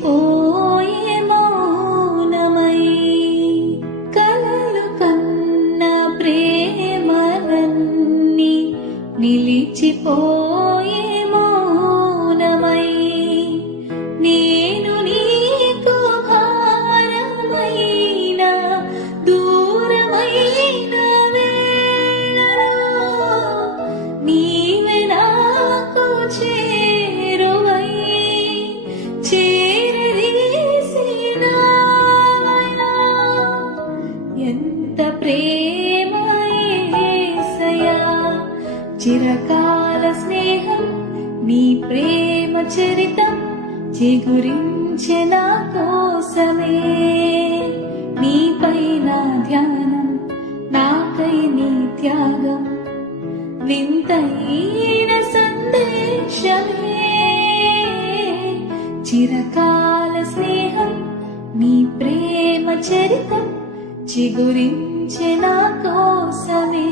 నిలిచిపోయే మౌనమై కలలు కన్న ప్రేమలన్నీ నిలిచిపోయే మౌనమై నేను నీకు భారమైన దూరమైన వేళలో నీవే నాకు చేరువై చేరదీసినావయా ఎంత ప్రేమ యేసయ్యా చిరకాల స్నేహం నీ ప్రేమ చరితం చిగురించె నా కోసమే నీపై నా ధ్యానం నాకై నీ త్యాగం వింతైన సందేశమే చిరకాల స్నేహం నీ ప్రేమ చరితం చిగురించె నా కోసమే